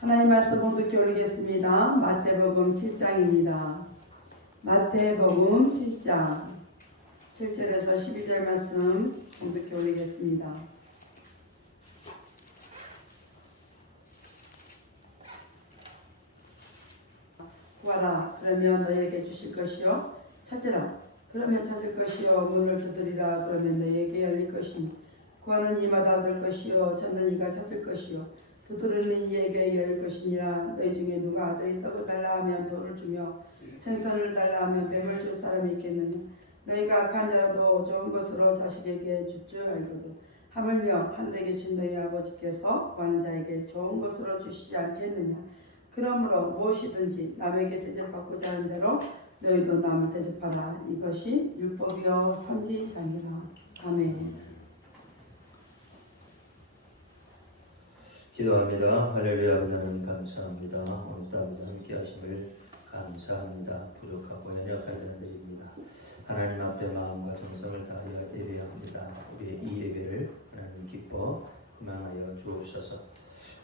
하나님 말씀 봉독해 올리겠습니다. 마태복음 7장입니다. 마태복음 7장 7절에서 12절 말씀 봉독해 올리겠습니다. 구하라 그러면 너에게 주실 것이요 찾으라 그러면 찾을 것이요 문을 두드리라 그러면 너에게 열릴 것이니 구하는 이마다 얻을 것이요 찾는 이가 찾을 것이요 두드리는 이에게 열릴 것이니라. 너희 중에 누가 아들이 떡을 달라 하면 돌을 주며 생선을 달라 하면 뱀을 줄 사람이 있겠느냐. 너희가 악한 자라도 좋은 것으로 자식에게 줄 줄 알거든. 하물며 하늘에 계신 너희 아버지께서 구하는 자에게 좋은 것으로 주시지 않겠느냐. 그러므로 무엇이든지 남에게 대접받고자 하는 대로 너희도 남을 대접하라. 이것이 율법이요 선지자니라. 아멘. 기도합니다. 할렐루야. 아버지 하나님 감사합니다. 오늘도 아버지 함께 하심을 감사합니다. 부족하고 연약한 자들입니다. 하나님 앞에 마음과 정성을 다하여 예배합니다. 우리의 이 예배를 하나님 기뻐 응하여 주옵소서.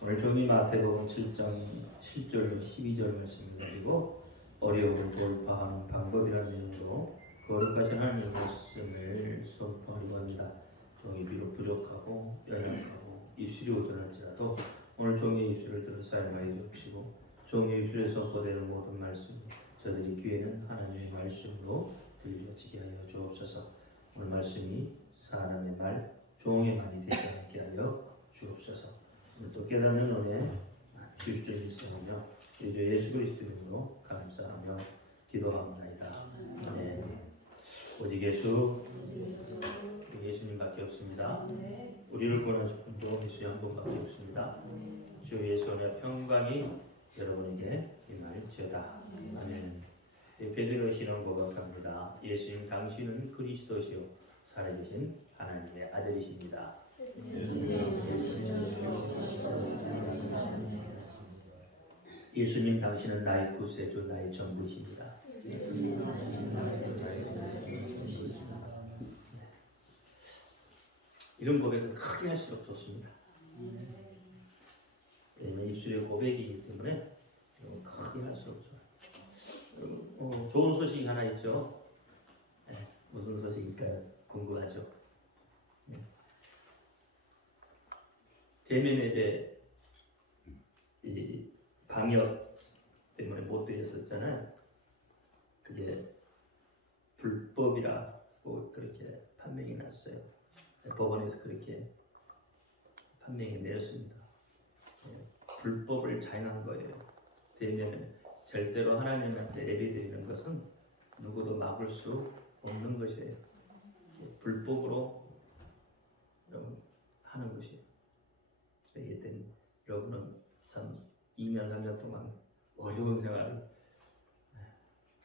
오늘 종이 마태복음 7장 7절 12절 말씀을 가지고 어려움을 돌파하는 방법이라는 내용으로 거룩하신 하나님의 말씀을 선포하려고 합니다. 종이 비록 부족하고 연약하고 입술이 오전할지라도 오늘 종의 입술을 들어 사용하여 주시고 종의 입술에 선포되는 모든 말씀 저들이 귀에는 하나님의 말씀으로 들려지게 하여 주옵소서. 오늘 말씀이 사람의 말 종의 말이 되지 않게 하여 주옵소서. 오늘 또 깨닫는 은혜 주시길 믿사오며 주 예수 그리스도의 이름으로 감사하며 기도합니다. 아멘. 오직 예수님밖에 없습니다. 우리를 구원하실 분도 예수 한 분밖에 없습니다. 주 예수의 평강이 여러분에게 임할지어다. 아멘. 베드로 신앙 고백합니다. 예수님 당신은 그리스도시요 살아계신 하나님의 아들이십니다. 예수님 당신은 나의 구세주 나의 전부이십니다. 이런 고백은 크게 할수록 좋습니다. 입술의 고백이기 때문에 크게 할수록 좋아요. 좋은 소식이 하나 있죠. 무슨 소식일까요? 궁금하죠. 대면 예배 방역 때문에 못 드렸었잖아요. 그게 불법이라고 그렇게 판명이 났어요. 법원에서 그렇게 판명이 내렸습니다. 불법을 자행한 거예요. 대면은 절대로 하나님한테 예배드리는 것은 누구도 막을 수 없는 것이에요. 불법으로 하는 것이에요. 그렇기 때문에 여러분은 참 2년 3년 동안 어려운 생활을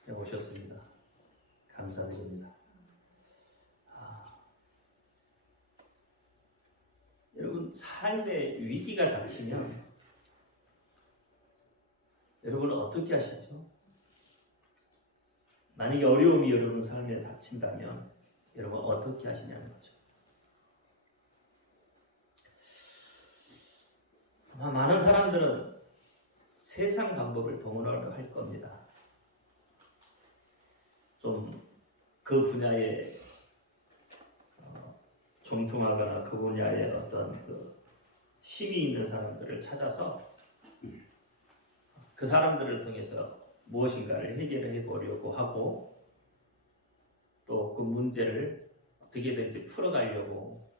해오셨습니다. 감사드립니다. 여러분 삶의 위기가 닥치면 여러분은 어떻게 하시죠? 만약에 어려움이 여러분 삶에 닥친다면 여러분 어떻게 하시냐는 거죠. 아마 많은 사람들은 세상 방법을 동원하려 할 겁니다. 좀 그 분야에 종통하거나 그 분야에 어떤 힘이 있는 사람들을 찾아서 그 사람들을 통해서 무엇인가를 해결해 보려고 하고 또 그 문제를 어떻게든지 풀어가려고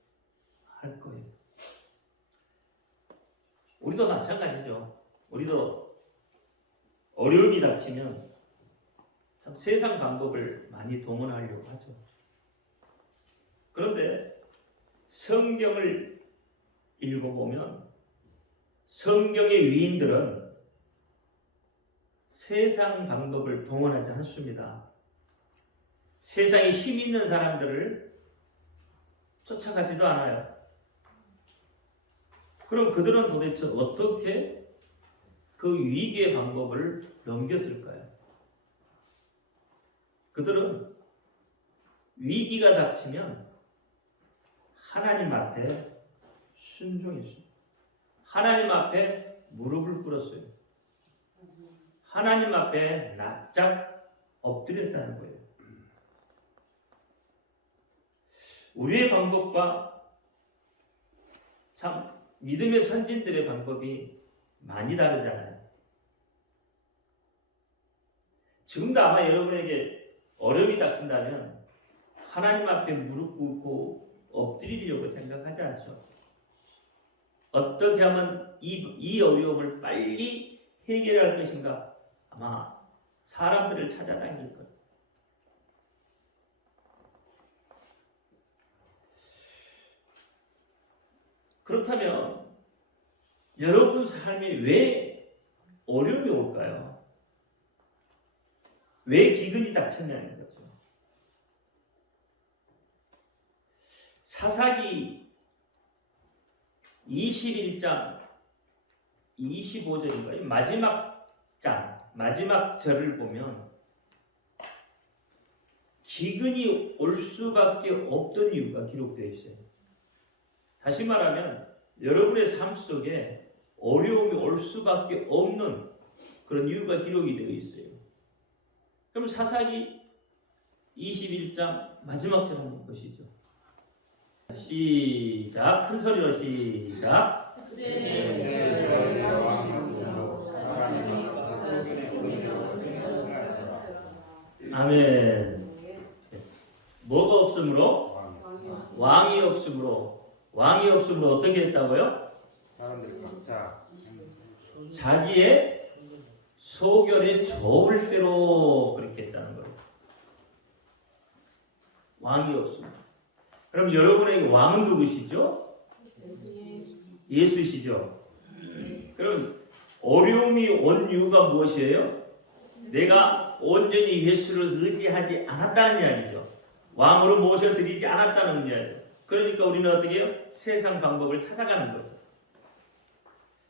할 거예요. 우리도 마찬가지죠. 우리도 어려움이 닥치면 참 세상 방법을 많이 동원하려고 하죠. 그런데 성경을 읽어보면 성경의 위인들은 세상 방법을 동원하지 않습니다. 세상에 힘 있는 사람들을 쫓아가지도 않아요. 그럼 그들은 도대체 어떻게 그 위기의 방법을 넘겼을까요? 그들은 위기가 닥치면 하나님 앞에 순종했습니다. 하나님 앞에 무릎을 꿇었어요. 하나님 앞에 납작 엎드렸다는 거예요. 우리의 방법과 참 믿음의 선진들의 방법이 많이 다르잖아요. 지금도 아마 여러분에게 어려움이 닥친다면 하나님 앞에 무릎 꿇고 엎드리려고 생각하지 않죠. 어떻게 하면 이 어려움을 빨리 해결할 것인가? 아마 사람들을 찾아다닐 거예요. 그렇다면 여러분 삶에 왜 어려움이 올까요? 왜 기근이 닥쳤냐는 거죠. 사사기 21장 25절인가요? 마지막 절을 보면 기근이 올 수밖에 없던 이유가 기록되어 있어요. 다시 말하면 여러분의 삶 속에 어려움이 올 수밖에 없는 그런 이유가 기록이 되어 있어요. 그럼 사사기 21장 마지막 절 한번 보시죠. 시작. 큰 소리로 시작. 아멘. 뭐가 없으므로? 왕이 없으므로. 왕이 없으므로 어떻게 했다고요? 사람들 각자 자기의 소견에 좋을 대로 그렇게 했다는 거예요. 왕이 없습니다. 그럼 여러분에게 왕은 누구시죠? 예수시죠. 그럼 어려움이 온 이유가 무엇이에요? 내가 온전히 예수를 의지하지 않았다는 이야기죠. 왕으로 모셔드리지 않았다는 이야기죠. 그러니까 우리는 어떻게 해요? 세상 방법을 찾아가는 거죠.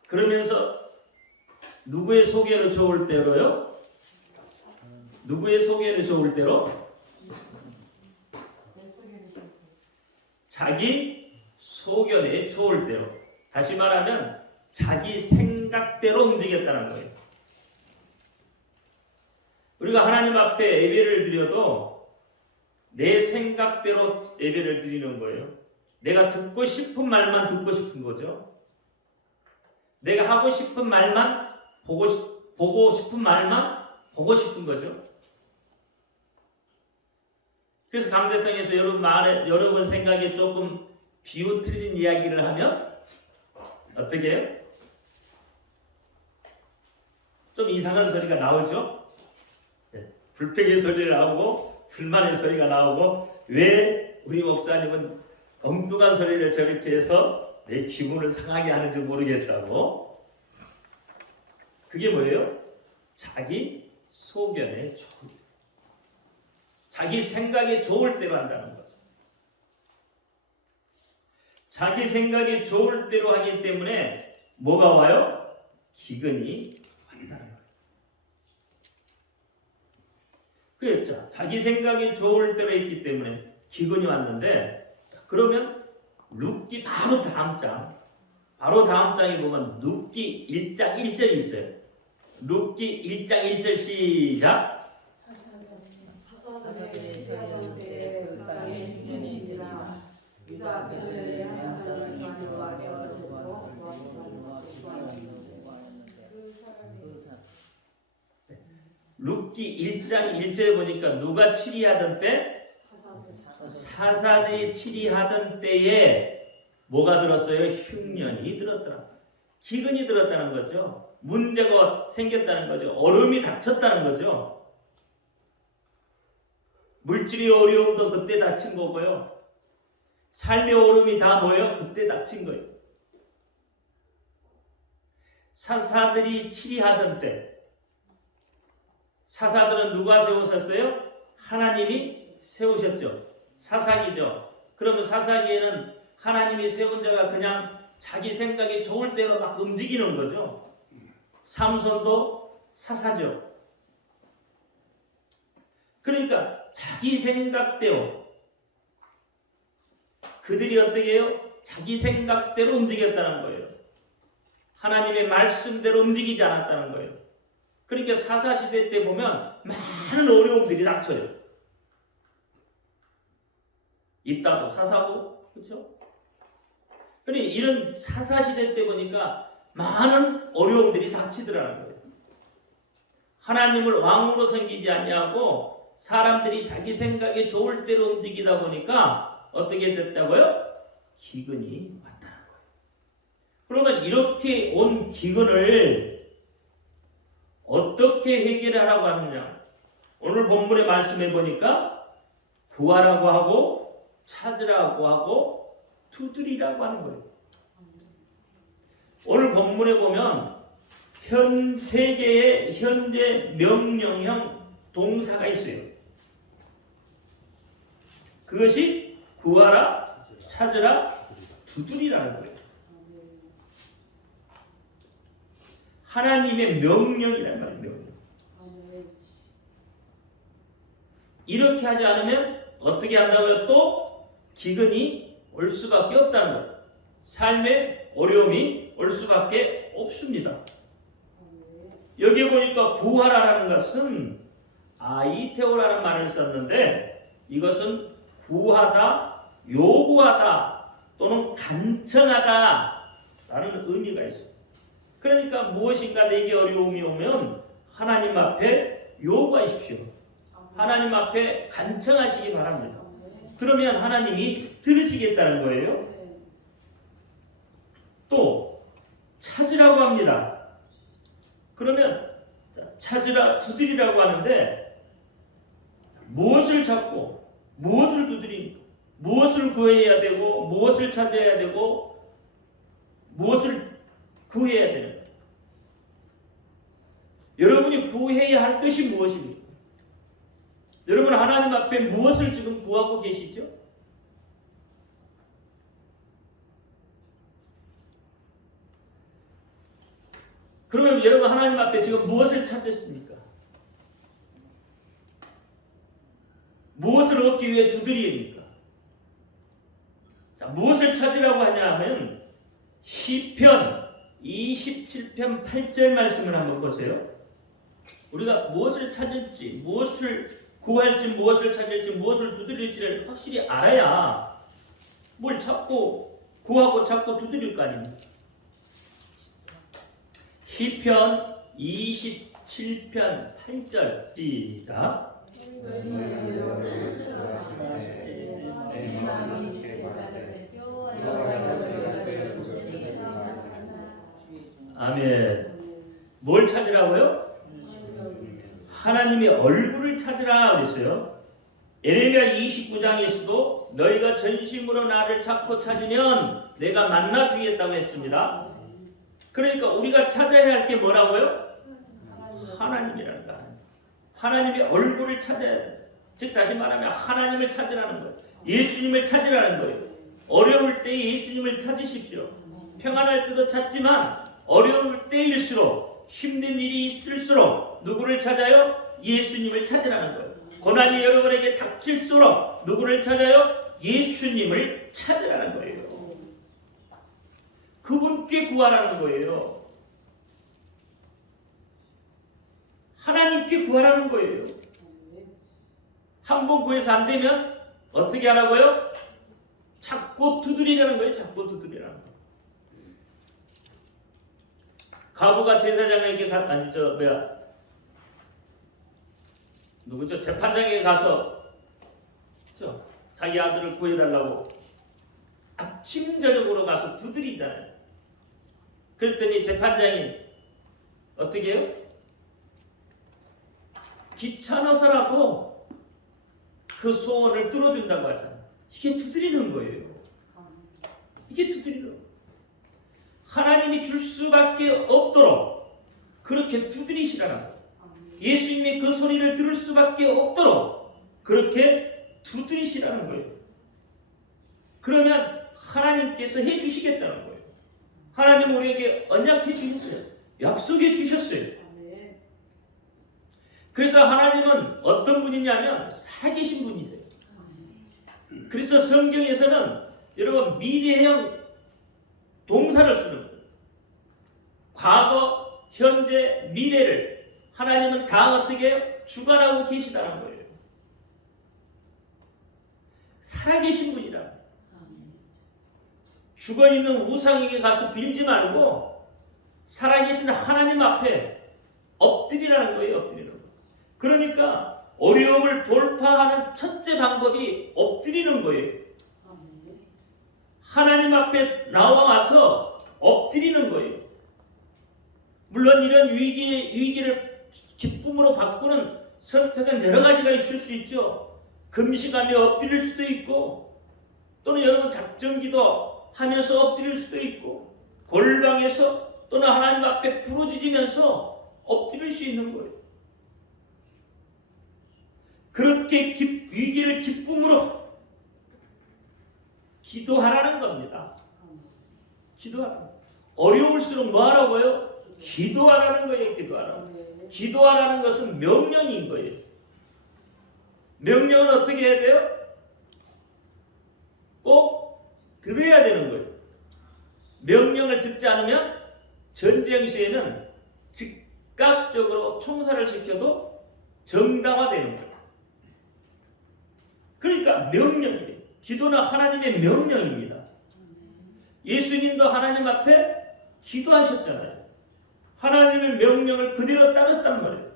그러면서 누구의 소견에 좋을 대로요? 누구의 소견에 좋을 대로? 자기 소견에 좋을 대로. 다시 말하면 자기 생각대로 움직였다는 거예요. 우리가 하나님 앞에 예배를 드려도 내 생각대로 예배를 드리는 거예요. 내가 듣고 싶은 말만 듣고 싶은 거죠. 내가 하고 싶은 말만 보고 싶은 말만 보고 싶은 거죠. 그래서 강대성에서 여러분 생각에 조금 비웃틀린 이야기를 하면 어떻게 해요? 좀 이상한 소리가 나오죠? 불평의 소리가 나오고 불만의 소리가 나오고 왜 우리 목사님은 엉뚱한 소리를 저렇게 해서 내 기분을 상하게 하는지 모르겠다고. 그게 뭐예요? 자기 소견에 좋을 때, 자기 생각에 좋을 때로 한다는 거죠. 자기 생각에 좋을 대로 하기 때문에 뭐가 와요? 기근이 왔다는 거예요. 그랬죠. 자기 생각이 좋을 대로 했기 때문에 기근이 왔는데, 그러면 룻기 바로 다음 장에 보면 룻기 1장 1절이 있어요. 룻기 1장 1절 시작. 룻기 1장 1절에 보니까 누가 치리하던 때? 사사들이 치리하던 때에 뭐가 들었어요? 흉년이 들었더라. 기근이 들었다는 거죠. 문제가 생겼다는 거죠. 어려움이 닥쳤다는 거죠. 물질의 어려움도 그때 닥친 거고요. 삶의 어려움이 다 뭐예요? 그때 닥친 거예요. 사사들이 치리하던 때, 사사들은 누가 세우셨어요? 하나님이 세우셨죠. 사사기죠. 그러면 사사기에는 하나님이 세운 자가 그냥 자기 생각이 좋을 대로 막 움직이는 거죠. 삼손도 사사죠. 그러니까 자기 생각대로 그들이 어떻게 해요? 자기 생각대로 움직였다는 거예요. 하나님의 말씀대로 움직이지 않았다는 거예요. 그러니까 사사시대 때 보면 많은 어려움들이 닥쳐요. 입다도 사사고, 그렇죠? 그러니 이런 사사시대 때 보니까 많은 어려움들이 닥치더라는 거예요. 하나님을 왕으로 섬기지 아니하고 사람들이 자기 생각에 좋을 대로 움직이다 보니까 어떻게 됐다고요? 기근이 왔다는 거예요. 그러면 이렇게 온 기근을 어떻게 해결하라고 하느냐? 오늘 본문의 말씀해 보니까 구하라고 하고 찾으라고 하고 두드리라고 하는 거예요. 오늘 본문에 보면 세 개의 현재 명령형 동사가 있어요. 그것이 구하라, 찾으라, 두드리라는 거예요. 하나님의 명령이란 말이에요. 명령. 이렇게 하지 않으면 어떻게 한다고요? 또 기근이 올 수밖에 없다는 거예요. 삶의 어려움이 올 수밖에 없습니다. 여기 보니까 구하라라는 것은 아이테오라는 말을 썼는데 이것은 구하다, 요구하다 또는 간청하다 라는 의미가 있습니다. 그러니까 무엇인가 내게 어려움이 오면 하나님 앞에 요구하십시오. 하나님 앞에 간청하시기 바랍니다. 그러면 하나님이 들으시겠다는 거예요. 또 찾으라고 합니다. 그러면 찾으라, 두드리라고 하는데 무엇을 찾고 무엇을 두드립니까? 무엇을 구해야 되고 무엇을 찾아야 되고 무엇을 구해야 되는가? 여러분이 구해야 할 것이 무엇입니까? 여러분 하나님 앞에 무엇을 지금 구하고 계시죠? 그러면 여러분 하나님 앞에 지금 무엇을 찾으십니까? 무엇을 얻기 위해 두드립니까? 자, 무엇을 찾으라고 하냐 하면 시편 27편 8절 말씀을 한번 보세요. 우리가 무엇을 찾을지, 무엇을 구할지, 무엇을 찾을지, 무엇을 두드릴지를 확실히 알아야 뭘 찾고 구하고 찾고 두드릴 거 아닙니까? 시편 27편 8절 시작. 아멘. 뭘 찾으라고요? 하나님의 얼굴을 찾으라 그랬어요. 에레미야 29장에서도 너희가 전심으로 나를 찾고 찾으면 내가 만나 주겠다고 했습니다. 그러니까 우리가 찾아야 할 게 뭐라고요? 하나님이라는 거. 하나님의 얼굴을 찾아야 돼. 즉 다시 말하면 하나님을 찾으라는 거예요. 예수님을 찾으라는 거예요. 어려울 때 예수님을 찾으십시오. 평안할 때도 찾지만 어려울 때일수록 힘든 일이 있을수록 누구를 찾아요? 예수님을 찾으라는 거예요. 고난이 여러분에게 닥칠수록 누구를 찾아요? 예수님을 찾으라는 거예요. 그분께 구하라는 거예요. 하나님께 구하라는 거예요. 한 번 구해서 안 되면 어떻게 하라고요? 찾고 두드리라는 거예요. 찾고 두드리라는 거예요. 과부가 제사장에게 누구죠? 재판장에게 가서 자기 아들을 구해달라고 아침 저녁으로 가서 두드리잖아요. 그랬더니 재판장이 어떻게 해요? 귀찮아서라도 그 소원을 뚫어준다고 하잖아요. 이게 두드리는 거예요. 이게 두드리는 거예요. 하나님이 줄 수밖에 없도록 그렇게 두드리시라는 거예요. 예수님이 그 소리를 들을 수밖에 없도록 그렇게 두드리시라는 거예요. 그러면 하나님께서 해주시겠다는 거예요. 하나님 우리에게 언약해 주셨어요. 약속해 주셨어요. 그래서 하나님은 어떤 분이냐면 살아계신 분이세요. 그래서 성경에서는 여러분 미래형 동사를 쓰는 거예요. 과거, 현재, 미래를 하나님은 다 어떻게 해요? 주관하고 계시다는 거예요. 살아계신 분이라. 죽어있는 우상에게 가서 빌지 말고 살아계신 하나님 앞에 엎드리라는 거예요. 엎드리는 거. 그러니까 어려움을 돌파하는 첫째 방법이 엎드리는 거예요. 하나님 앞에 나와서 엎드리는 거예요. 물론 이런 위기를 기쁨으로 바꾸는 선택은 여러 가지가 있을 수 있죠. 금식하며 엎드릴 수도 있고, 또는 여러분 작정기도 하면서 엎드릴 수도 있고, 골방에서 또는 하나님 앞에 부르짖으면서 엎드릴 수 있는 거예요. 그렇게 위기를 기쁨으로 기도하라는 겁니다. 기도하라. 어려울수록 뭐 하라고요? 기도하라는 거예요. 기도하라. 기도하라는 것은 명령인 거예요. 명령은 어떻게 해야 돼요? 꼭 들어야 되는 거예요. 명령을 듣지 않으면 전쟁 시에는 즉각적으로 총살을 시켜도 정당화되는 거예요. 그러니까 명령이에요. 기도는 하나님의 명령입니다. 예수님도 하나님 앞에 기도하셨잖아요. 하나님의 명령을 그대로 따랐단 말이에요.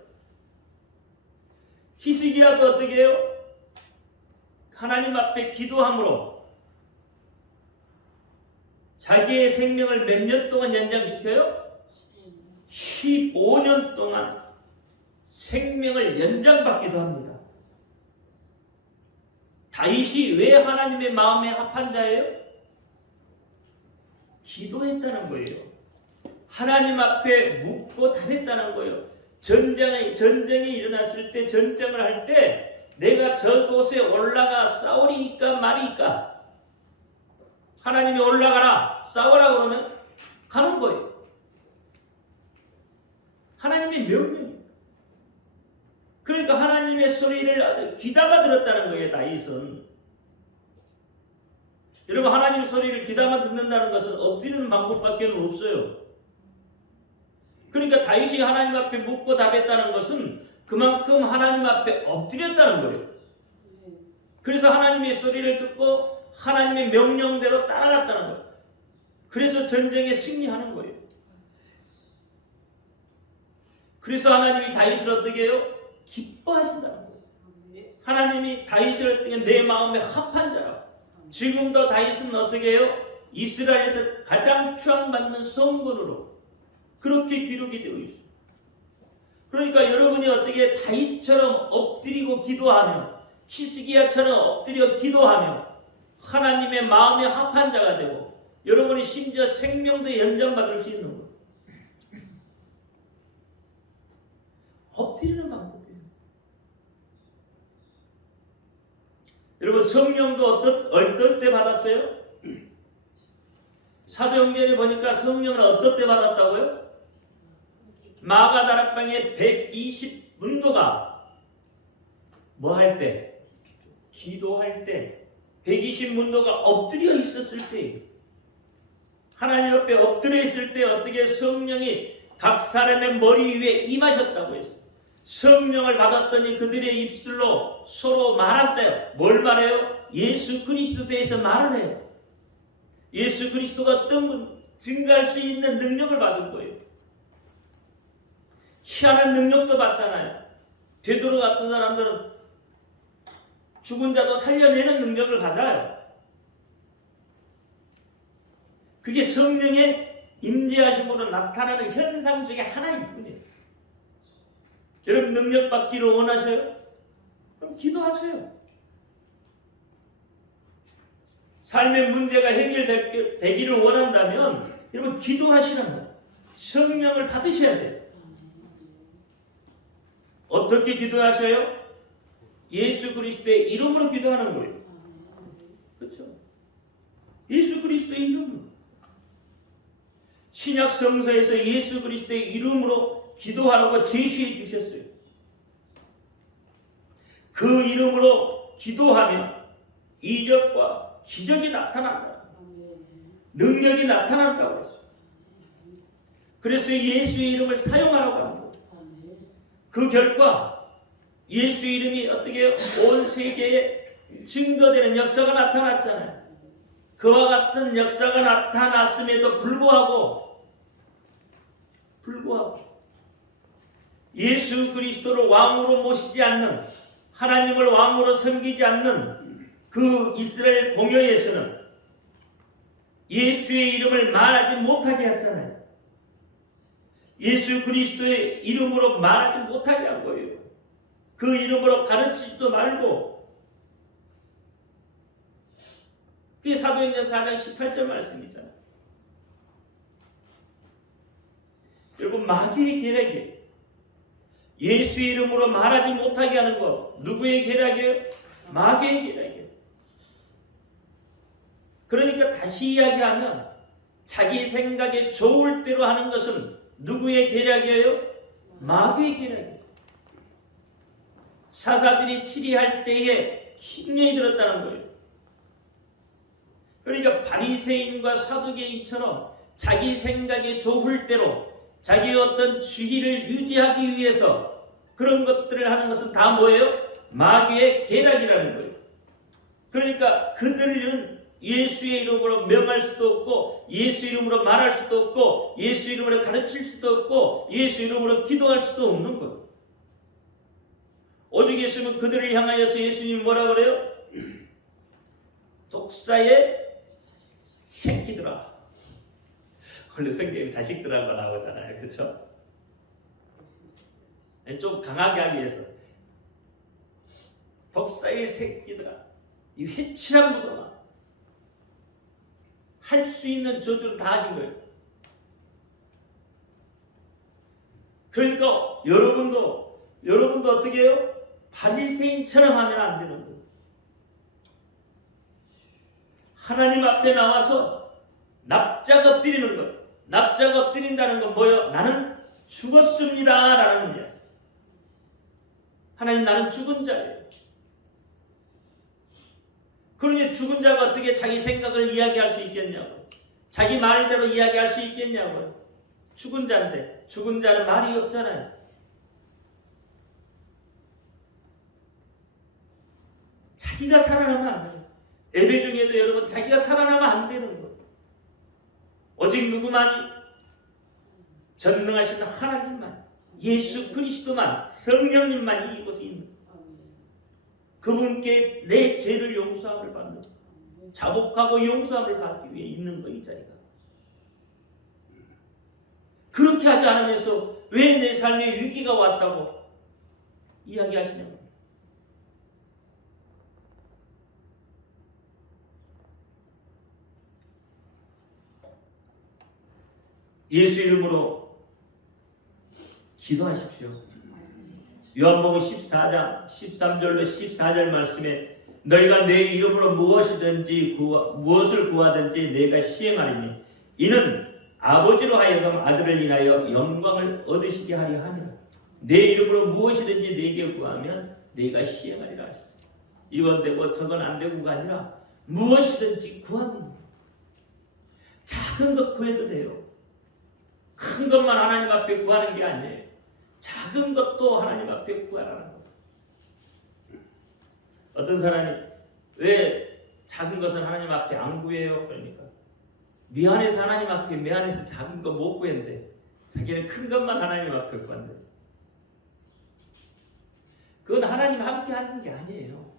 히스기야도 어떻게 해요? 하나님 앞에 기도함으로 자기의 생명을 몇 년 동안 연장시켜요? 15년 동안 생명을 연장받기도 합니다. 다윗이 왜 하나님의 마음에 합한 자예요? 기도했다는 거예요. 하나님 앞에 묻고 답했다는 거예요. 전쟁이 일어났을 때, 전쟁을 할 때 내가 저곳에 올라가 싸우리까 말이까? 하나님이 올라가라, 싸우라 그러면 가는 거예요. 하나님의 명령이에요. 그러니까 하나님의 소리를 아주 귀담아 들었다는 거예요. 다윗은. 여러분, 하나님의 소리를 귀담아 듣는다는 것은 엎드리는 방법밖에 없어요. 그러니까 다윗이 하나님 앞에 묻고 답했다는 것은 그만큼 하나님 앞에 엎드렸다는 거예요. 그래서 하나님의 소리를 듣고 하나님의 명령대로 따라갔다는 거예요. 그래서 전쟁에 승리하는 거예요. 그래서 하나님이 다윗을 어떻게 해요? 기뻐하신다는 거예요. 하나님이 다윗을 어떻게 내 마음에 합한 자라. 지금도 다윗은 어떻게 해요? 이스라엘에서 가장 추앙받는 성군으로 그렇게 기록이 되어 있어요. 그러니까 여러분이 어떻게 다윗처럼 엎드리고 기도하며 히스기야처럼 엎드려 기도하며 하나님의 마음에 합한 자가 되고 여러분이 심지어 생명도 연장받을 수 있는 거예요. 엎드리는 방법이에요. 여러분, 성령도 어떨 때 받았어요? 사도행전에 보니까 성령은 어떨 때 받았다고요? 마가다락방에 120 문도가 뭐 할 때? 기도할 때. 120 문도가 엎드려 있었을 때, 하나님 앞에 엎드려 있을 때 어떻게 성령이 각 사람의 머리 위에 임하셨다고 했어요. 성령을 받았더니 그들의 입술로 서로 말한대요. 뭘 말해요? 예수 그리스도에 대해서 말을 해요. 예수 그리스도가 어떤 분 증거할 수 있는 능력을 받은 거예요. 희한한 능력도 받잖아요. 베드로 같은 사람들은 죽은 자도 살려내는 능력을 가져요. 그게 성령의 임재하심으로 나타나는 현상 중에 하나일 뿐이에요. 여러분, 능력 받기를 원하셔요? 그럼 기도하세요. 삶의 문제가 해결되기를 원한다면 여러분 기도하시라는 거예요. 성령을 받으셔야 돼요. 어떻게 기도하셔요? 예수 그리스도의 이름으로 기도하는 거예요. 그렇죠? 예수 그리스도의 이름으로. 신약 성서에서 예수 그리스도의 이름으로 기도하라고 제시해 주셨어요. 그 이름으로 기도하면 이적과 기적이 나타난다. 능력이 나타난다고 했어요. 그래서 예수의 이름을 사용하라고 하는 거예요. 그 결과 예수의 이름이 어떻게 온 세계에 증거되는 역사가 나타났잖아요. 그와 같은 역사가 나타났음에도 불구하고 예수 그리스도를 왕으로 모시지 않는, 하나님을 왕으로 섬기지 않는 그 이스라엘 공회에서는 예수의 이름을 말하지 못하게 했잖아요. 예수 그리스도의 이름으로 말하지 못하게 한 거예요. 그 이름으로 가르치지도 말고. 그게 사도행전 4장 18절 말씀이잖아요. 여러분, 마귀의 계략이에요. 예수의 이름으로 말하지 못하게 하는 것. 누구의 계략이에요? 마귀의 계략이에요. 그러니까 다시 이야기하면 자기 생각에 좋을 대로 하는 것은 누구의 계략이에요? 마귀의 계략이에요. 사사들이 치리할 때에 힘이 들었다는 거예요. 그러니까 바리새인과 사두개인처럼 자기 생각에 좋을 대로 자기의 어떤 주의를 유지하기 위해서 그런 것들을 하는 것은 다 뭐예요? 마귀의 계략이라는 거예요. 그러니까 그들은 예수의 이름으로 명할 수도 없고, 예수 이름으로 말할 수도 없고, 예수 이름으로 가르칠 수도 없고, 예수 이름으로 기도할 수도 없는 거예요. 오직 예수는 그들을 향하여서 예수님이 뭐라 그래요? 독사의 새끼들아. 원래 성경에 자식들하고 나오잖아요. 그렇죠? 좀 강하게 하기 위해서 독사의 새끼들아, 이 회칠한 무덤아, 할 수 있는 저주를 다 하신 거예요. 그러니까 여러분도 어떻게 해요? 바리새인처럼 하면 안 되는 거예요. 하나님 앞에 나와서 납작 엎드리는 거예요. 납작 엎드린다는 건 뭐예요? 나는 죽었습니다 라는 거예요. 하나님, 나는 죽은 자예요. 그러니 죽은 자가 어떻게 자기 생각을 이야기할 수 있겠냐고, 자기 말대로 이야기할 수 있겠냐고요. 죽은 자인데, 죽은 자는 말이 없잖아요. 자기가 살아나면 안 돼요. 예배 중에도 여러분, 자기가 살아나면 안 되는 거예요. 오직 누구만이? 전능하신 하나님만, 예수 그리스도만, 성령님만이 이곳에 있는 거예요. 그분께 내 죄를 용서함을 받는, 자복하고 용서함을 받기 위해 있는 거, 이 자리가. 그렇게 하지 않으면서 왜 내 삶에 위기가 왔다고 이야기하시냐고. 예수 이름으로 기도하십시오. 요한복음 14장 13절로 14절 말씀에 너희가 내 이름으로 무엇을 구하든지 내가 시행하리니 이는 아버지로 하여금 아들을 인하여 영광을 얻으시게 하려 함이라. 내 이름으로 무엇이든지 내게 구하면 내가 시행하리라 했어요. 이건 되고 저건 안 되고가 아니라 무엇이든지 구하면, 작은 것 구해도 돼요. 큰 것만 하나님 앞에 구하는 게 아니에요. 작은 것도 하나님 앞에 구하라는 거예요. 어떤 사람이 왜 작은 것은 하나님 앞에 안 구해요? 그러니까 미안해서 하나님 앞에 미안해서 작은 거 못 구했는데 자기는 큰 것만 하나님 앞에 구한대. 그건 하나님 함께 하는 게 아니에요.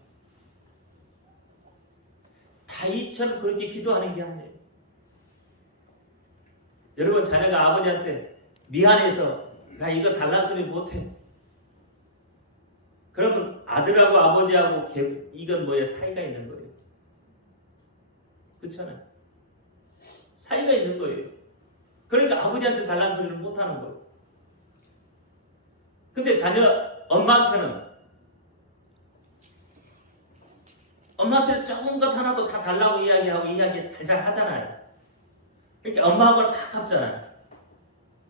다윗처럼 그렇게 기도하는 게 아니에요. 여러분, 자녀가 아버지한테 미안해서 나 이거 달라는 소리 못해. 그러면 아들하고 아버지하고 이건 뭐예요? 사이가 있는 거예요. 그렇잖아요. 사이가 있는 거예요. 그러니까 아버지한테 달라는 소리를 못하는 거예요. 근데 엄마한테는 조금 것 하나도 다 달라고 이야기하고 이야기 잘 하잖아요. 그러니까 엄마하고는 가깝잖아요.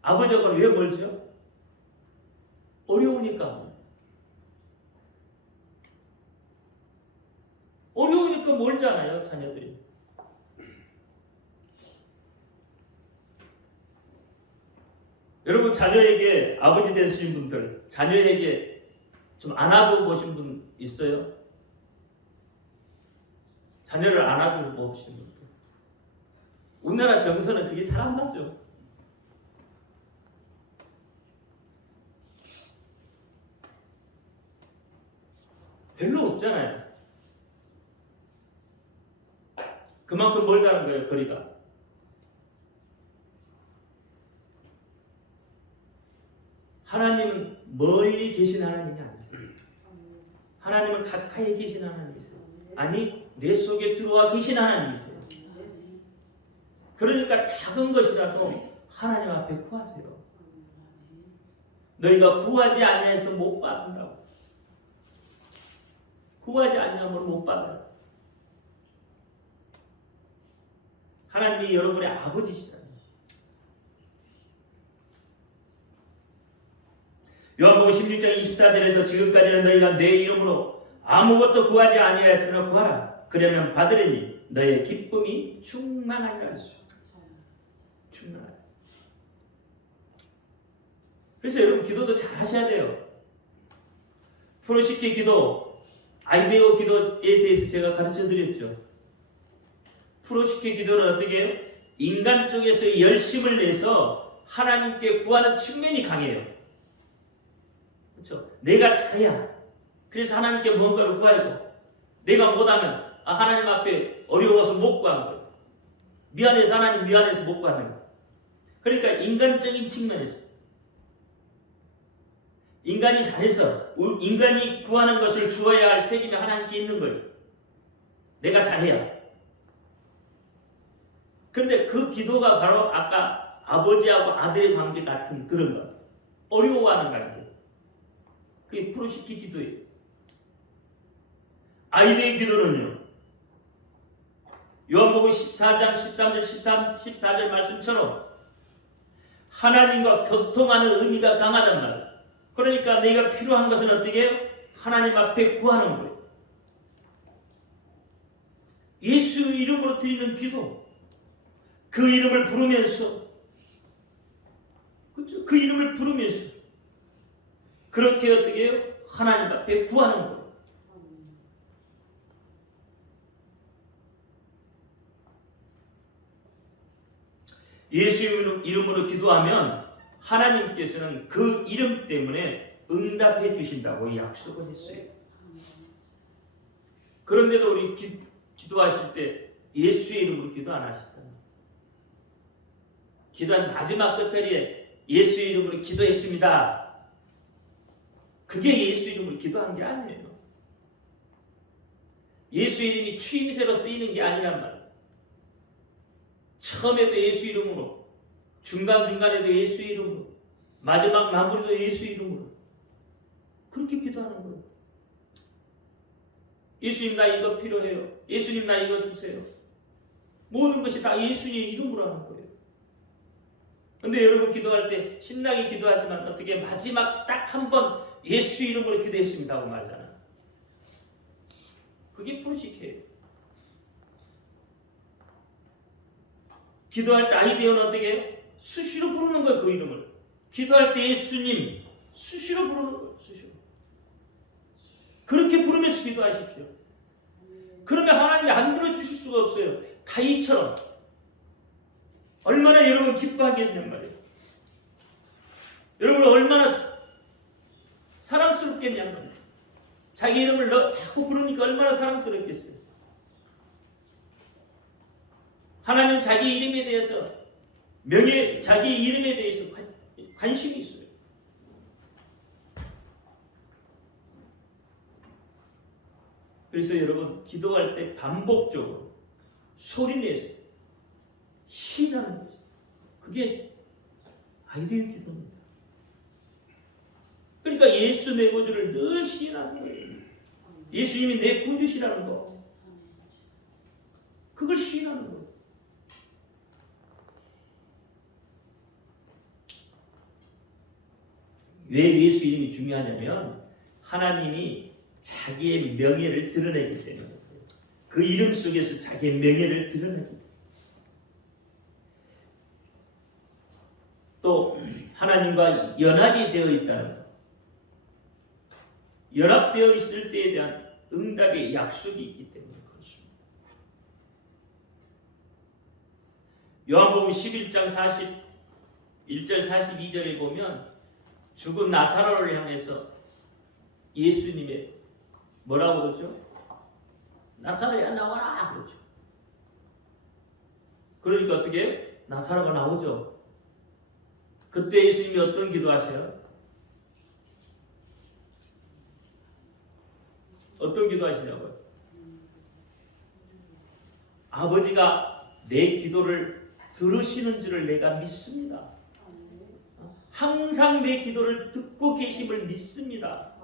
아버지하고는 왜 멀죠? 어려우니까 멀잖아요, 자녀들이. 여러분 자녀에게 아버지 되신 분들, 자녀에게 좀 안아줘 보신 분 있어요? 자녀를 안아줘 보신 분들. 우리나라 정서는 그게 잘 안 맞죠. 별로 없잖아요. 그만큼 멀다는 거예요, 거리가. 하나님은 멀리 계신 하나님이 아니세요. 하나님은 가까이 계신 하나님이세요. 아니, 내 속에 들어와 계신 하나님이세요. 그러니까 작은 것이라도 하나님 앞에 구하세요. 너희가 구하지 아니해서 못 받는다고. 구하지 않으면 못 받아요. 하나님이 여러분의 아버지시잖아요. 요한복음 16장 24절에도 지금까지는 너희가 내 이름으로 아무것도 구하지 아니하였으나 구하라. 그러면 받으리니 너의 기쁨이 충만하리라 했어요. 충만하리라. 그래서 여러분 기도도 잘 하셔야 돼요. 프로시키 기도, 아이데오 기도에 대해서 제가 가르쳐 드렸죠. 프로시키 기도는 어떻게 해요? 인간 쪽에서 열심을 내서 하나님께 구하는 측면이 강해요. 그렇죠? 내가 잘해야. 그래서 하나님께 뭔가를 구하고, 내가 못하면 하나님 앞에 어려워서 못 구하는 거예요. 미안해서 하나님 미안해서 못 구하는 거예요. 그러니까 인간적인 측면에서 인간이 잘해서 인간이 구하는 것을 주어야 할 책임이 하나님께 있는 거예요. 내가 잘해야. 그런데 그 기도가 바로 아까 아버지하고 아들의 관계 같은 그런 거. 어려워하는 관계. 그게 프로시키 기도예요. 아이들의 기도는요. 요한복음 14장 13절 14절 말씀처럼 하나님과 교통하는 의미가 강하단 말이에요. 그러니까 내가 필요한 것은 어떻게 해요? 하나님 앞에 구하는 거예요. 예수 이름으로 드리는 기도. 그 이름을 부르면서, 그렇죠? 그 이름을 부르면서 그렇게 어떻게 해요? 하나님 앞에 구하는 거예요. 예수 이름으로 기도하면 하나님께서는 그 이름 때문에 응답해 주신다고 약속을 했어요. 그런데도 우리 기도하실 때 예수의 이름으로 기도 안 하시잖아요. 기도한 마지막 끝자리에 예수의 이름으로 기도했습니다. 그게 예수 이름으로 기도한 게 아니에요. 예수의 이름이 추임새로 쓰이는 게 아니란 말이에요. 처음에도 예수 이름으로, 중간중간에도 예수 이름으로, 마지막 마무리도 예수 이름으로 그렇게 기도하는 거예요. 예수님 나 이거 필요해요. 예수님 나 이거 주세요. 모든 것이 다 예수님의 이름으로 하는 거예요. 근데 여러분 기도할 때 신나게 기도하지만 어떻게 마지막 딱 한 번 예수 이름으로 기도했습니다 하고 말잖아요. 그게 프로시키예요. 기도할 때 아이디어는 어떻게 해요? 수시로 부르는 거예요. 그 이름을. 기도할 때 예수님 수시로 부르는 거예요. 수시로. 그렇게 부르면서 기도하십시오. 그러면 하나님이 안 들어주실 수가 없어요. 다윗처럼 얼마나 여러분 기뻐하겠냐는 말이에요. 여러분 얼마나 사랑스럽겠냐는 말이에요. 자기 이름을 자꾸 부르니까 얼마나 사랑스럽겠어요. 하나님 자기 이름에 대해서 자기 이름에 대해서 관심이 있어요. 그래서 여러분 기도할 때 반복적으로 소리내서 시인하는 거죠. 그게 아이디어 기도입니다. 그러니까 예수 내 구주를 늘 시인하는 거예요. 예수님이 내 구주시라는 거. 그걸 시인하는 거예요. 왜 예수 이름이 중요하냐면 하나님이 자기의 명예를 드러내기 때문에 그 이름 속에서 자기의 명예를 드러내기 때문에 또 하나님과 연합이 되어 있다는 것. 연합되어 있을 때에 대한 응답의 약속이 있기 때문에 그렇습니다. 요한복음 11장 41절 42절에 보면 죽은 나사로를 향해서 예수님의 뭐라고 그러죠? 나사로야 나와라 그러죠. 그러니까 어떻게 해요? 나사로가 나오죠. 그때 예수님이 어떤 기도하세요? 어떤 기도하시냐고요? 아버지가 내 기도를 들으시는 줄을 내가 믿습니다. 항상 내 기도를 듣고 계심을 믿습니다.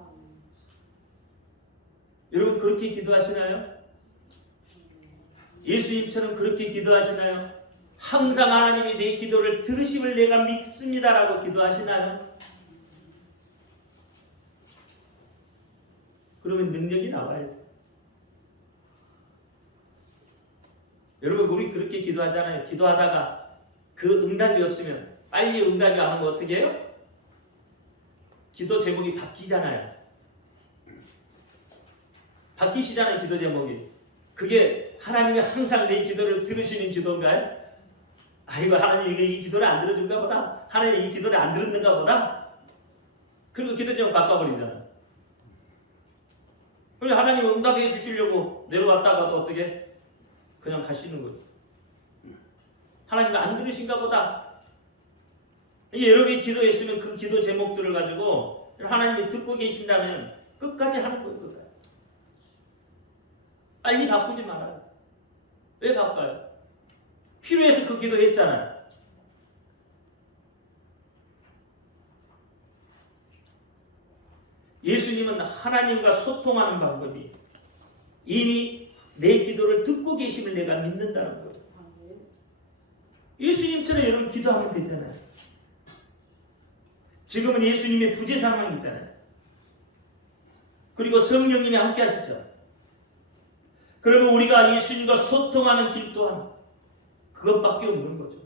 여러분 그렇게 기도하시나요? 예수님처럼 그렇게 기도하시나요? 항상 하나님이 내 기도를 들으심을 내가 믿습니다라고 기도하시나요? 그러면 능력이 나와야 돼요. 여러분 우리 그렇게 기도하잖아요. 기도하다가 그 응답이 없으면 빨리 응답이 안 오면 어떻게 해요? 기도 제목이 바뀌잖아요. 바뀌시잖아요. 기도 제목이. 그게 하나님이 항상 내 기도를 들으시는 기도인가요? 아이고 하나님이 이 기도를 안 들어준가 보다. 하나님이 이 기도를 안 들었는가 보다. 그리고 기도 제목 바꿔버리잖아요. 그리고 하나님 응답해 주시려고 내려왔다가도 어떻게 그냥 가시는 거예요. 하나님이 안 들으신가 보다. 여러분이 기도했으면 그 기도 제목들을 가지고 하나님이 듣고 계신다면 끝까지 하는 거예요. 끝까지. 빨리 바꾸지 말아요. 왜 바꿔요? 필요해서 그 기도했잖아요. 예수님은 하나님과 소통하는 방법이 이미 내 기도를 듣고 계심을 내가 믿는다는 거예요. 예수님처럼 여러분 기도하면 되잖아요. 지금은 예수님의 부재 상황이잖아요. 그리고 성령님이 함께 하시죠. 그러면 우리가 예수님과 소통하는 길 또한 그것밖에 없는 거죠.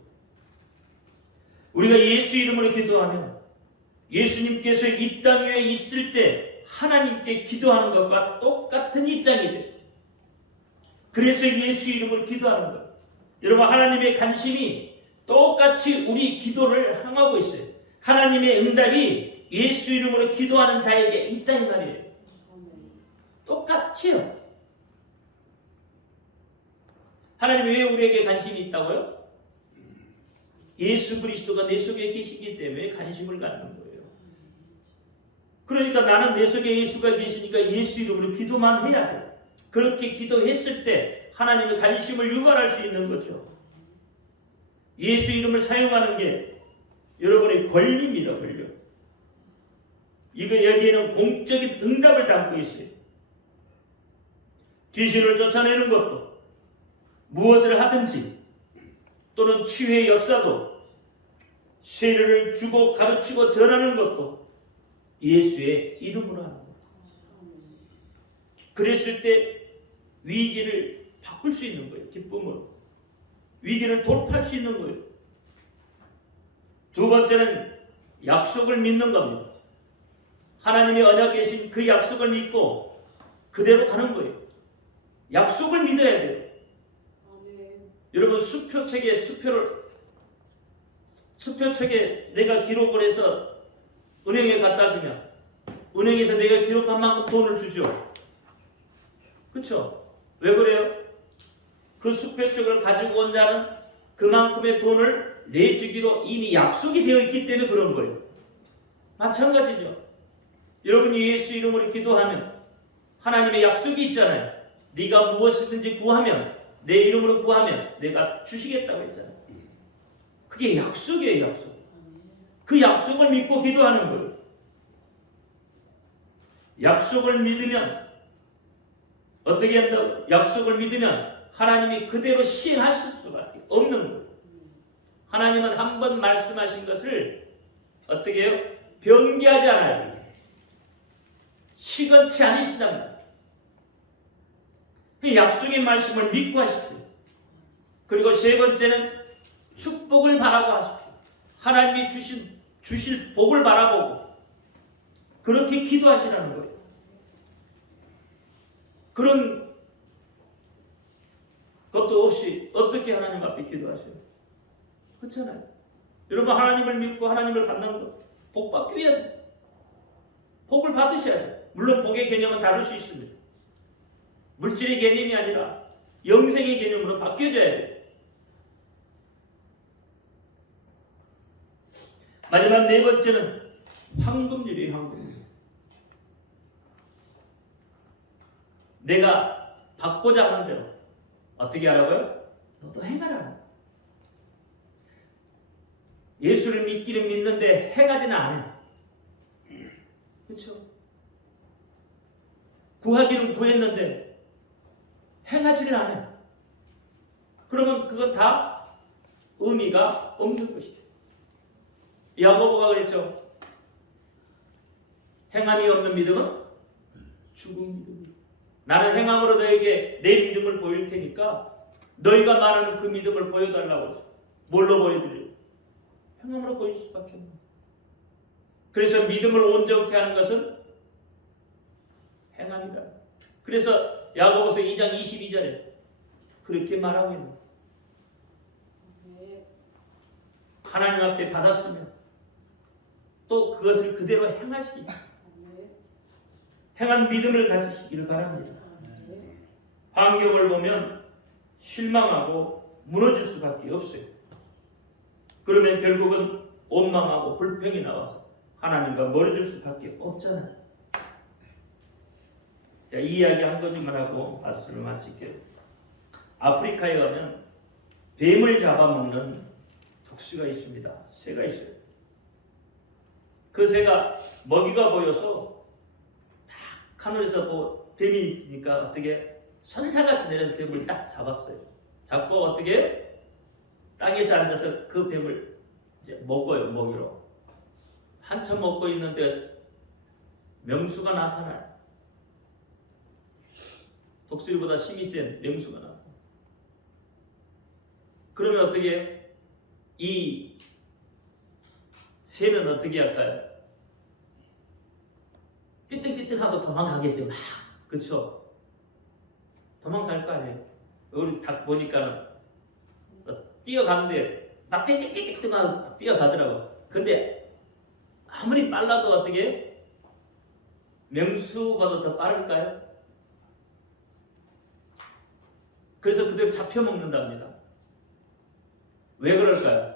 우리가 예수 이름으로 기도하면 예수님께서 이 땅 위에 있을 때 하나님께 기도하는 것과 똑같은 입장이 돼요. 그래서 예수 이름으로 기도하는 거예요. 여러분 하나님의 관심이 똑같이 우리 기도를 향하고 있어요. 하나님의 응답이 예수 이름으로 기도하는 자에게 있다 이 말이에요. 똑같이요. 하나님이 왜 우리에게 관심이 있다고요? 예수 그리스도가 내 속에 계시기 때문에 관심을 갖는 거예요. 그러니까 나는 내 속에 예수가 계시니까 예수 이름으로 기도만 해야 돼요. 그렇게 기도했을 때 하나님의 관심을 유발할 수 있는 거죠. 예수 이름을 사용하는 게 여러분의 권리입니다. 권리. 이거 여기에는 공적인 응답을 담고 있어요. 귀신을 쫓아내는 것도 무엇을 하든지 또는 치유의 역사도 세례를 주고 가르치고 전하는 것도 예수의 이름으로 하는 거예요. 그랬을 때 위기를 바꿀 수 있는 거예요. 기쁨으로. 위기를 돌파할 수 있는 거예요. 두 번째는 약속을 믿는 겁니다. 하나님의 언약계신 그 약속을 믿고 그대로 가는 거예요. 약속을 믿어야 돼요. 여러분 수표책에 내가 기록을 해서 은행에 갖다 주면 은행에서 내가 기록한 만큼 돈을 주죠. 그렇죠? 왜 그래요? 그 수표책을 가지고 온 자는 그만큼의 돈을 내주기로 이미 약속이 되어 있기 때문에 그런 거예요. 마찬가지죠. 여러분이 예수 이름으로 기도하면 하나님의 약속이 있잖아요. 네가 무엇이든지 구하면 내 이름으로 구하면 내가 주시겠다고 했잖아요. 그게 약속이에요. 약속. 그 약속을 믿고 기도하는 거예요. 약속을 믿으면 어떻게 한다고? 약속을 믿으면 하나님이 그대로 시행하실 수밖에 없는 거예요. 하나님은 한 번 말씀하신 것을 어떻게 해요? 변개하지 않아요. 시건치 않으신답니다. 그 약속의 말씀을 믿고 하십시오. 그리고 세 번째는 축복을 바라고 하십시오. 하나님이 주실 복을 바라보고 그렇게 기도하시라는 거예요. 그런 것도 없이 어떻게 하나님 앞에 기도하셔요? 그렇잖아요. 여러분 하나님을 믿고 하나님을 받는 거 복 받기 위해서 복을 받으셔야 돼요. 물론 복의 개념은 다를 수 있습니다. 물질의 개념이 아니라 영생의 개념으로 바뀌어져야 돼요. 마지막 네 번째는 황금률이에요. 황금률. 내가 받고자 하는 대로 어떻게 하라고요? 너도 행하라. 예수를 믿기는 믿는데 행하지는 않아요. 그렇죠? 구하기는 구했는데 행하지를 않아요. 그러면 그건 다 의미가 없는 것이죠. 야고보가 그랬죠. 행함이 없는 믿음은 죽은 믿음이다. 나는 행함으로 너에게 내 믿음을 보일 테니까 너희가 말하는 그 믿음을 보여달라고 하죠. 뭘로 보여드려요? 행함으로 보일 수밖에 없는 거예요. 그래서 믿음을 온전케 하는 것은 행함이다. 그래서 야고보서 2장 22절에 그렇게 말하고 있는 거예요. 하나님 앞에 받았으면 또 그것을 그대로 행하시기, 행한 믿음을 가지시기를 바랍니다. 환경을 보면 실망하고 무너질 수밖에 없어요. 그러면 결국은 원망하고 불평이 나와서 하나님과 멀어질 수밖에 없잖아요. 자, 이 이야기 한 가지만 하고 말씀을 마칠게요. 아프리카에 가면 뱀을 잡아먹는 독수가 있습니다. 새가 있어요. 그 새가 먹이가 보여서 딱 하늘에서 뭐 뱀이 있으니까 어떻게 선사같이 내려서 뱀을 딱 잡았어요. 잡고 어떻게 땅에서 앉아서 그 뱀을 이제 먹어요. 먹이로. 한참 먹고 있는데 명수가 나타나요. 독수리보다 힘이 센 명수가 나타나요. 그러면 어떻게 이 새는 어떻게 할까요? 띠뜩띠뜩하고 도망가겠죠. 막 그렇죠? 도망갈 거 아니에요. 우리 닭 보니까는 뛰어가는데 막 띠뜩띠뜩하고 뛰어가더라고. 근데 아무리 빨라도 어떻게 명수보다 더 빠를까요? 그래서 그대로 잡혀 먹는답니다. 왜 그럴까요?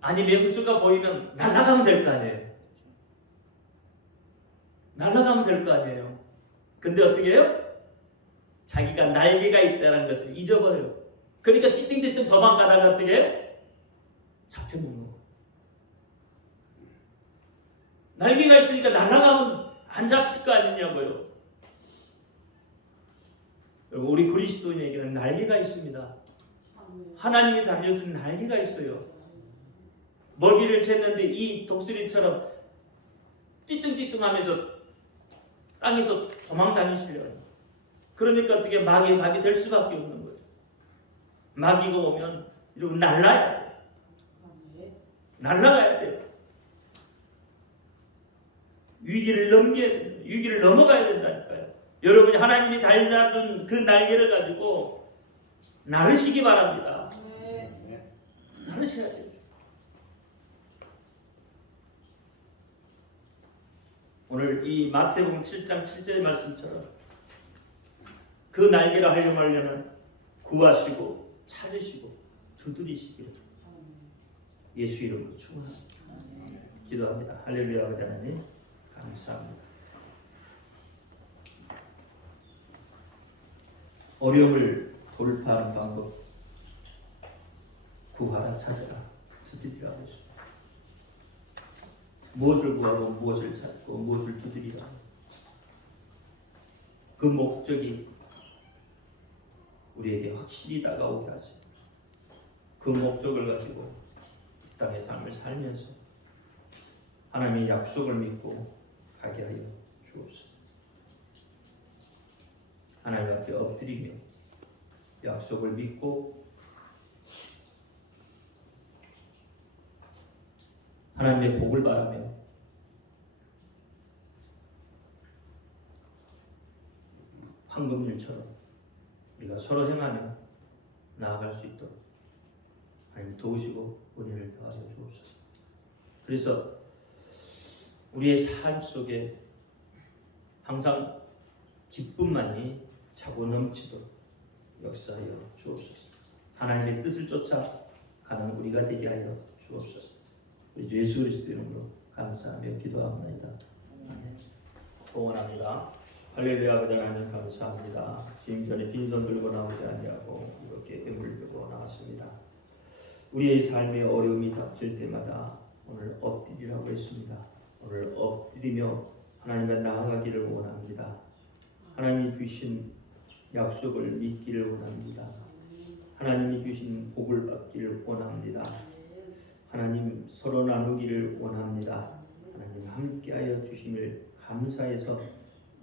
아니 명수가 보이면 날아가면 될 거 아니에요. 날아가면 될 거 아니에요. 근데 어떻게 해요? 자기가 날개가 있다는 것을 잊어버려요. 그러니까 띠띵띠띵 도망가다가 어떻게 해요? 잡혀먹는 거예요. 날개가 있으니까 날아가면 안 잡힐 거 아니냐고요. 여러분, 우리 그리스도인에게는 날개가 있습니다. 하나님이 달려준 날개가 있어요. 먹이를 챘는데 이 독수리처럼 띠뚱띠뚱하면서 땅에서 도망다니시려고. 그러니까 어떻게 마귀 될 수밖에 없는 거죠. 마귀가 오면 여러분 날라야 돼요. 날라가야 돼요. 위기를 넘어가야 된다니까요. 여러분이 하나님이 달려준 그 날개를 가지고 나르시기 바랍니다. 나르셔야 돼요. 오늘 이 마태복음 7장 7절의 말씀처럼 그 날개를 활용하려면 구하시고 찾으시고 두드리시기를 예수 이름으로 축원합니다. 기도합니다. 할렐루야. 아버지 하나님 감사합니다. 어려움을 돌파하는 방법 구하라 찾아라 두드리라 하셨습니다. 무엇을 구하고 무엇을 찾고 무엇을 두드리라 그 목적이 우리에게 확실히 다가오게 하세요. 그 목적을 가지고 이 땅의 삶을 살면서 하나님의 약속을 믿고 가게 하여 주옵소서. 하나님 앞에 엎드리며 약속을 믿고 하나님의 복을 바라며 황금일처럼 우리가 서로 행하며 나아갈 수 있도록 하나님 도우시고 은혜를 더하여 주옵소서. 그래서 우리의 삶 속에 항상 기쁨만이 차고 넘치도록 역사하여 주옵소서. 하나님의 뜻을 쫓아 가는 우리가 되게 하여 주옵소서. 우리 주 예수 그리스도 이름으로 감사하며 기도합니다. 아멘. 봉헌합니다. 할렐루야. 아버지 하나님 감사합니다. 지금 전에 빈손 들고 나오지 아니하고 이렇게 애물 들고 나왔습니다. 우리의 삶에 어려움이 닥칠 때마다 오늘 엎드리라고 했습니다. 오늘 엎드리며 하나님과 나아가기를 원합니다. 하나님이 주신 약속을 믿기를 원합니다. 하나님이 주신 복을 받기를 원합니다. 하나님 서로 나누기를 원합니다. 하나님 함께하여 주심을 감사해서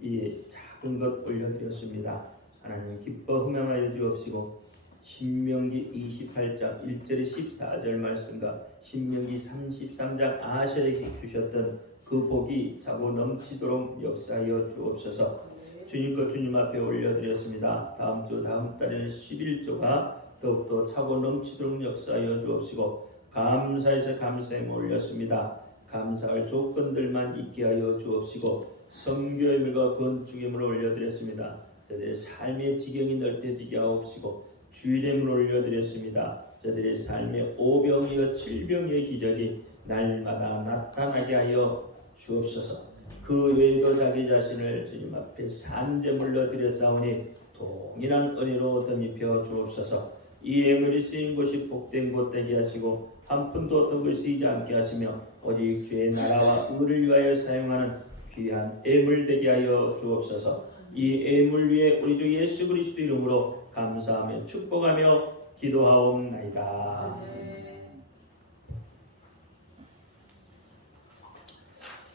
이 작은 것 올려드렸습니다. 하나님 기뻐 흠양하여 주옵시고 신명기 28장 1절에 14절 말씀과 신명기 33장 아셀에게 주셨던 그 복이 차고 넘치도록 역사하여 주옵소서. 주님 것 주님 앞에 올려드렸습니다. 다음 주 다음 달에는 11조가 더욱더 차고 넘치도록 역사하여 주옵시고 감사해서 감사에 올렸습니다. 감사할 조건들만 있게 하여 주옵시고 선교의물과 건축의물을 올려드렸습니다. 저들의 삶의 지경이 넓혀지게 하옵시고 주일의물을 올려드렸습니다. 저들의 삶의 오병이어 칠병의 기적이 날마다 나타나게 하여 주옵소서. 그 외에도 자기 자신을 주님 앞에 산제물로 드렸사오니 동일한 은혜로 덧입혀 주옵소서. 이 예물이 쓰인 곳이 복된 곳 되게 하시고 한 푼도 어떤 걸 쓰이지 않게 하시며 오직 주의 나라와 의를 위하여 사용하는 귀한 예물 되게 하여 주옵소서. 이 예물 위에 우리 주 예수 그리스도 이름으로 감사하며 축복하며 기도하옵나이다.